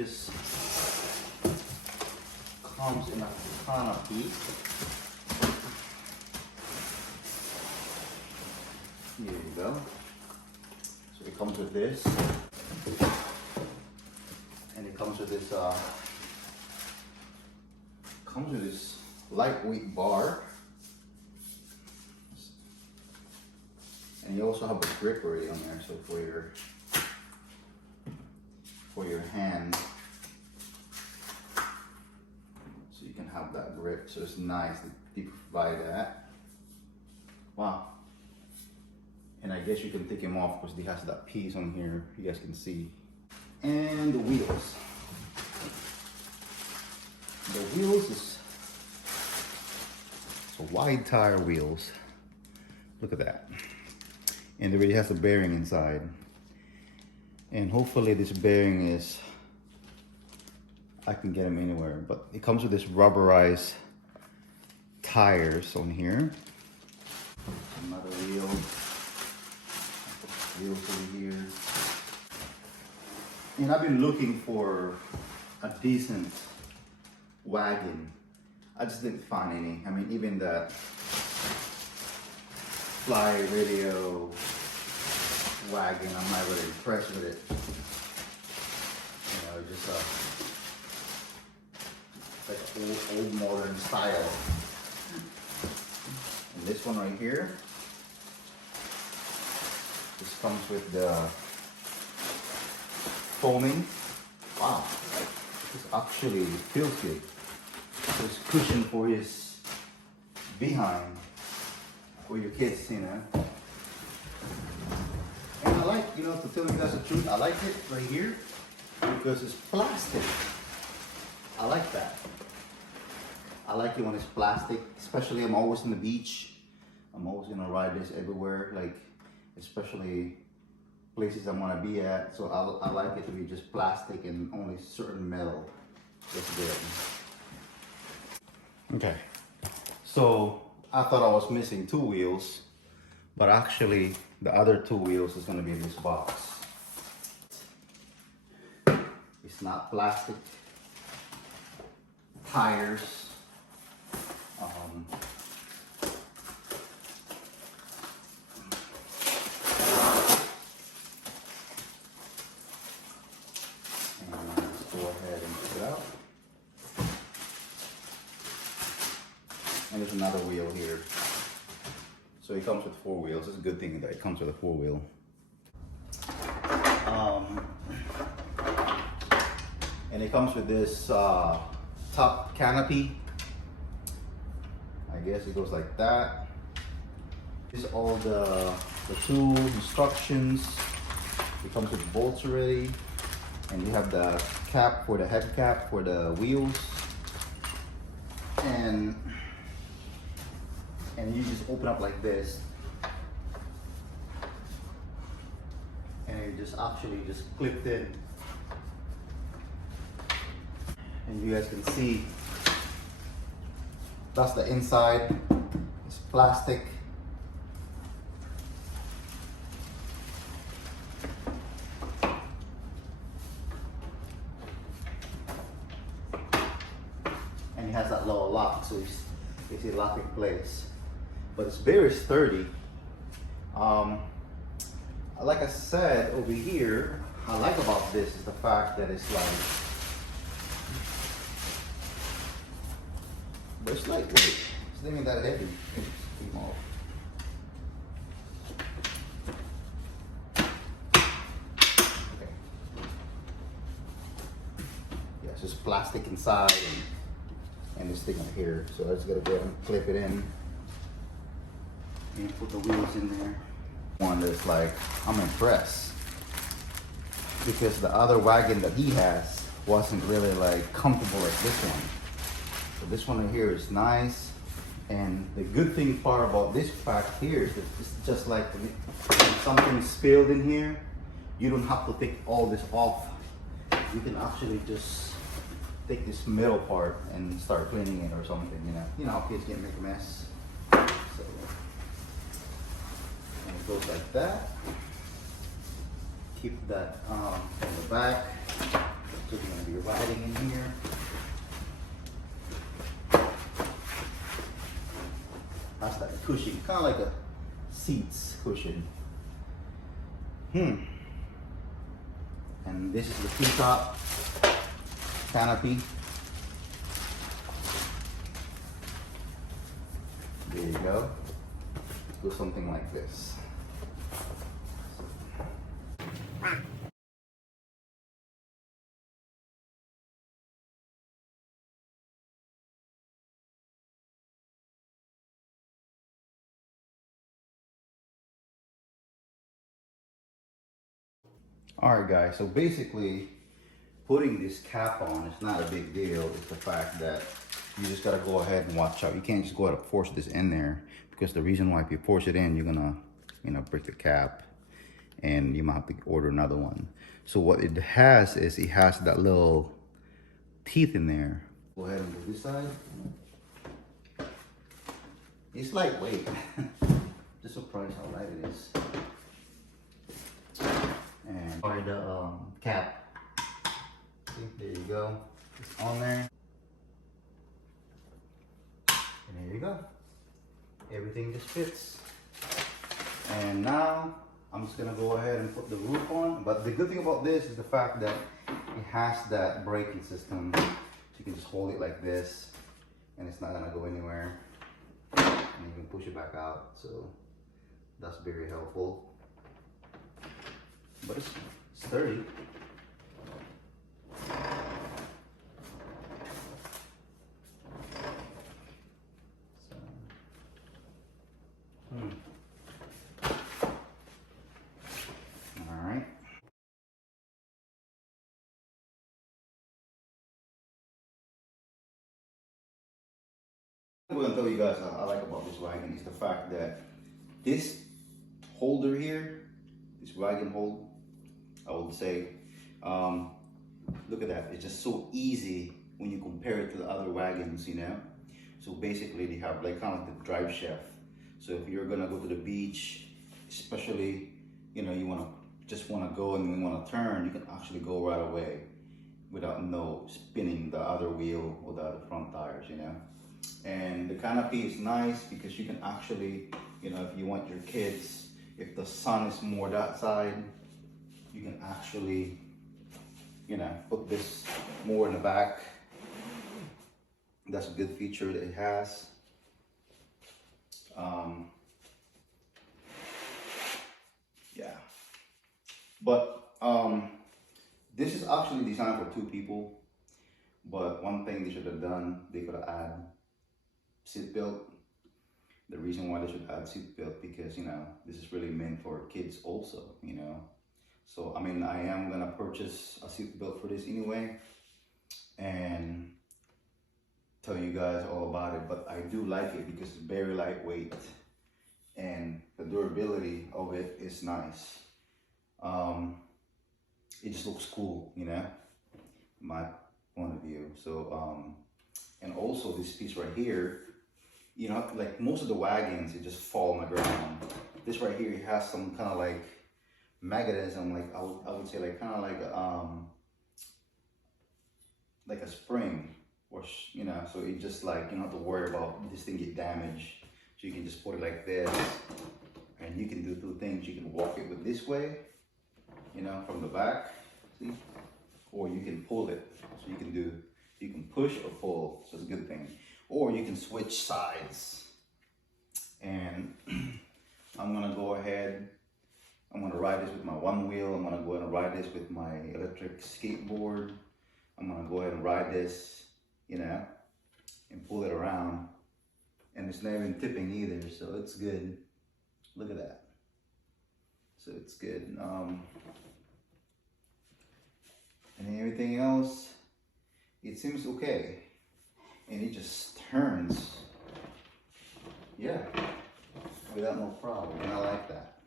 just comes in a canopy. Here you go. So it comes with this, and it comes with this lightweight bar, and you also have a grip already on there, so for your hand, so you can have that grip. So it's nice that they provide that. Wow. And I guess you can take him off because he has that piece on here, you guys can see. And the wheels. The wheels is so wide tire wheels. Look at that. And it already has a bearing inside. And hopefully this bearing is, I can get them anywhere, but it comes with this rubberized tires on here. Another wheel. Wheels over here. And I've been looking for a decent wagon. I just didn't find any. I mean, even the Fly Radio wagon, I'm not really impressed with it. You know, just like old modern style. And this one right here, this comes with the foaming. Wow, this actually feels good. There's cushion for his behind, for your kids, you know. And I like, you know, to tell you guys the truth, I like it right here because it's plastic. I like that. I like it when it's plastic, especially I'm always on the beach. I'm always gonna ride this everywhere, like especially places I want to be at. So I like it to be just plastic and only certain metal. That's good. Okay, so I thought I was missing 2 wheels, but actually the other 2 wheels is going to be in this box. It's not plastic. Tires. And there's another wheel here. So it comes with 4 wheels. It's a good thing that it comes with a 4-wheel. And it comes with this top canopy. I guess it goes like that. This is all the tool instructions. It comes with bolts already. And you have the cap for the head cap for the wheels. And you just open up like this, and it just actually just clipped in, and you guys can see that's the inside. It's plastic. And it has that little lock, so it's a lock in place. But it's very sturdy. Like I said over here, I like about this is the fact that it's like, but it's lightweight. It's not even that heavy. It's small. Okay. Yeah, it's just plastic inside and this thing right here. So I just gotta go ahead and clip it in. And put the wheels in there. One that's like, I'm impressed because the other wagon that he has wasn't really like comfortable like this one. So this one right here is nice. And the good thing part about this pack here is that it's just like if something spilled in here, you don't have to take all this off. You can actually just take this middle part and start cleaning it or something, you know. You know how kids can make a mess. So, and it goes like that. Keep that in the back. So we're gonna be riding in here. That's that cushion, kind of like a seats cushion. And this is the treetop canopy. There you go. Do something like this. Alright guys, so basically putting this cap on is not a big deal. It's the fact that you just gotta go ahead and watch out. You can't just go ahead and force this in there, because the reason why if you force it in, you're gonna, you know, break the cap and you might have to order another one. So what it has is it has that little teeth in there. Go ahead and do this side. It's lightweight. Just surprised how light it is. And or the cap. See, there you go. It's on there. And there you go. Everything just fits. And now I'm just gonna go ahead and put the roof on. But the good thing about this is the fact that it has that braking system. So you can just hold it like this and it's not gonna go anywhere. And you can push it back out. So that's very helpful. But it's sturdy. So, all right. I'm going to tell you guys what I like about this wagon is the fact that this holder here, this wagon hold, I would say, look at that. It's just so easy when you compare it to the other wagons, you know. So basically they have like kind of like the drive shaft. So if you're gonna go to the beach, especially, you know, you just want to go and you want to turn, you can actually go right away without no spinning the other wheel or the other front tires, you know. And the canopy is nice because you can actually, you know, if you want your kids, if the sun is more that side, you can actually, you know, put this more in the back. That's a good feature that it has. Yeah, but this is actually designed for 2 people. But one thing they should have done, they could have added seat belt. The reason why they should add seat belt because, you know, this is really meant for kids also, you know. So I mean, I am gonna purchase a seat belt for this anyway and tell you guys all about it. But I do like it because it's very lightweight and the durability of it is nice. It just looks cool, you know, my point of view. So and also this piece right here, you know, like most of the wagons, it just fall on the ground. This right here, it has some kind of like mechanism, like I would say like kind of like a spring, or you know, so it just like, you don't have to worry about this thing get damaged. So you can just put it like this, and you can do 2 things. You can walk it with this way, you know, from the back, see, or you can pull it. So you can push or pull. So it's a good thing. Or you can switch sides. And I'm gonna go ahead. I'm gonna ride this with my 1 wheel. I'm gonna go ahead and ride this with my electric skateboard. I'm gonna go ahead and ride this, you know, and pull it around. And it's not even tipping either, so it's good. Look at that. So it's good. And everything else, it seems okay. And it just turns, yeah, without no problem. And I like that.